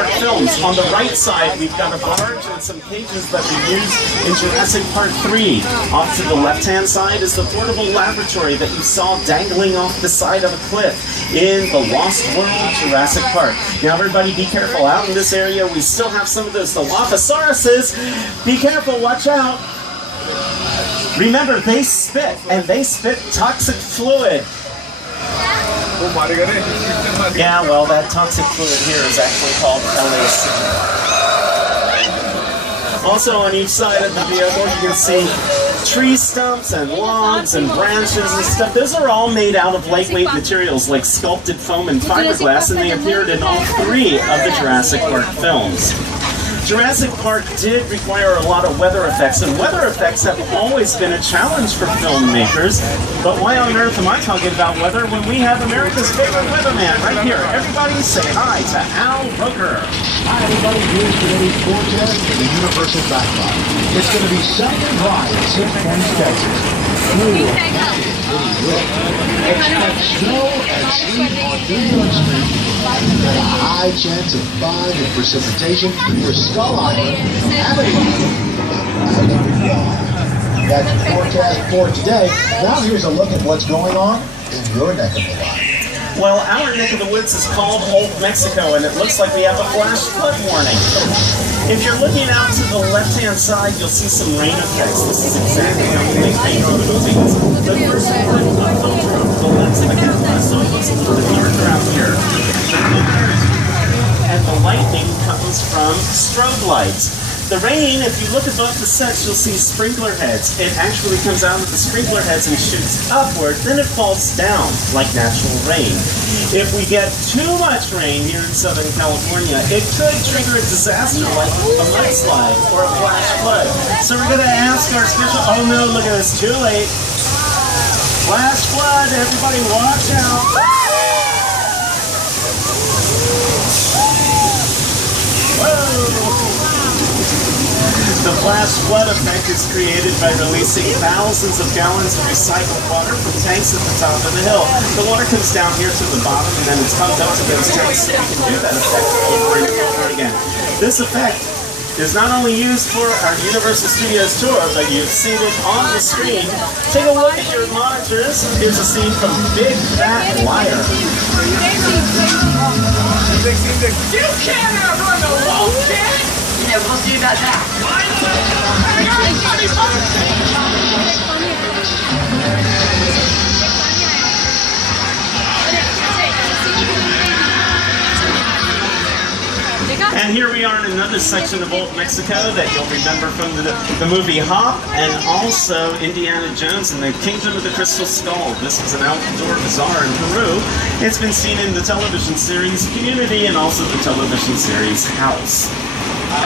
Park films. On the right side, we've got a barge and some cages that we used in Jurassic Park 3. Off to the left-hand side is the portable laboratory that you saw dangling off the side of a cliff in the Lost World Jurassic Park. Now everybody be careful. Out in this area, we still have some of those Dilophosauruses. Be careful, watch out. Remember, they spit, and they spit toxic fluid. Yeah, well, that toxic fluid here is actually called LAC. Also, on each side of the vehicle, you can see tree stumps and logs and branches and stuff. Those are all made out of lightweight materials like sculpted foam and fiberglass, and they appeared in all 3 of the Jurassic Park films. Jurassic Park did require a lot of weather effects, and weather effects have always been a challenge for filmmakers. But why on earth am I talking about weather when we have America's favorite weatherman right here? Everybody say hi to Al Roker. Hi everybody, here's today's forecast for the Universal Backdrop. It's going to be sunny and dry in 6 Points, Texas. Cool, expect snow and sleet on New York Street, and a high chance of fine and precipitation for Skull Island, Amityville, and beyond. That's the forecast for today. Now here's a look at what's going on in your neck of the woods. Well, our neck of the woods is called Old Mexico, and it looks like we have a flash flood warning. If you're looking out to the left-hand side, you'll see some rain effects. This is exactly how we make rain on the movies. The first part of the filter over the lens of the camera, so it looks a little bit darker out here. And the lightning comes from strobe lights. The rain, if you look above the sets, you'll see sprinkler heads. It actually comes out of the sprinkler heads and shoots upward, then it falls down like natural rain. If we get too much rain here in Southern California, it could trigger a disaster like a mudslide or a flash flood. So we're going to ask our special, oh no, look at this, too late. Flash flood, everybody watch out. The flash flood effect is created by releasing thousands of gallons of recycled water from tanks at the top of the hill. The water comes down here to the bottom and then it's pumped up to those tanks so we can do that effect over and over again. This effect is not only used for our Universal Studios tour, but you've seen it on the screen. Take a look at your monitors. Here's a scene from Big Fat Liar. You can't outrun the wolf, kid! Yeah, we'll see about that. And here we are in another section of Old Mexico that you'll remember from the movie Hop, and also Indiana Jones and the Kingdom of the Crystal Skull. This was an outdoor bazaar in Peru. It's been seen in the television series Community and also the television series House.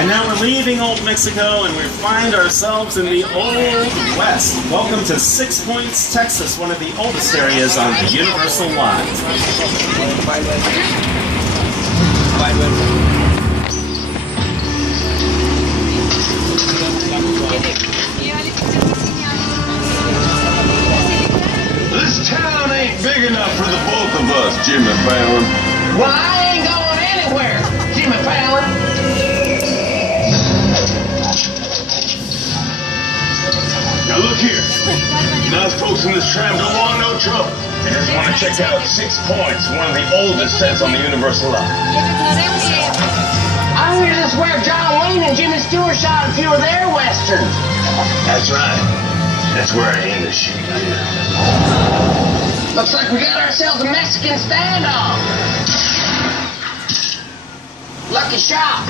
And now we're leaving Old Mexico and we find ourselves in the Old West. Welcome to 6 Points, Texas, one of the oldest areas on the Universal lot. This town ain't big enough for the both of us, Jimmy Fallon. Well, I ain't going anywhere, Jimmy Fallon. Now look here. Us folks in this tram don't want no trouble. They just want to check out 6 Points, one of the oldest sets on the Universal lot. I hear this where John Wayne and Jimmy Stewart shot a few of their westerns. That's right. That's where I aim to shoot you. Looks like we got ourselves a Mexican standoff. Lucky shot.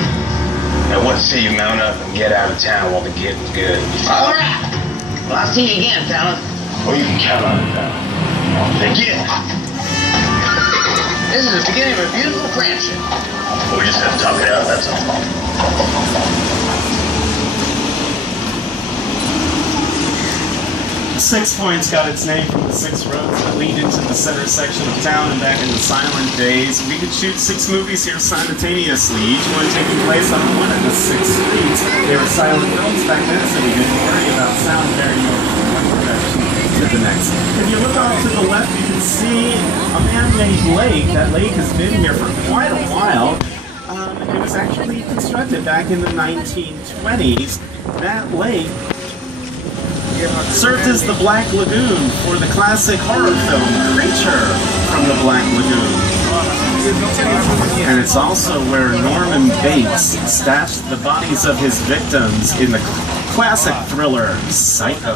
I want to see you mount up and get out of town while the getting's good. All right. Well, I'll see you again, fella. Well, you can count on it, pal. Again. This is the beginning of a beautiful friendship. We just have to talk it out, that's all. 6 Points got its name from the 6 roads that lead into the center section of town, and back in the silent days, we could shoot 6 movies here simultaneously, each one taking place on one of the 6 streets. They were silent films back then, so we didn't worry about sound varying over from one direction to the next. If you look off to the left, you can see a man named Lake. That lake has been here for quite a while. It was was actually constructed back in the 1920s. That lake served as the Black Lagoon for the classic horror film Creature from the Black Lagoon. And it's also where Norman Bates stashed the bodies of his victims in the classic thriller Psycho.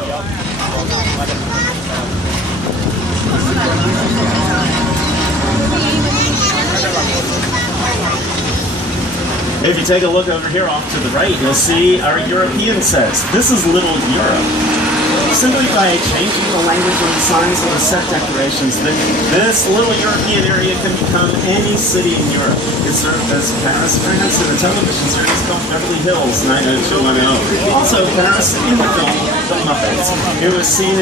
If you take a look over here off to the right, you'll see our European sets. This is Little Europe. Simply by changing the language and the signs of the set decorations, this little European area can become any city in Europe. It served as Paris, France, in a television series called Beverly Hills 90210. Also Paris in the film The Muppets. It was seen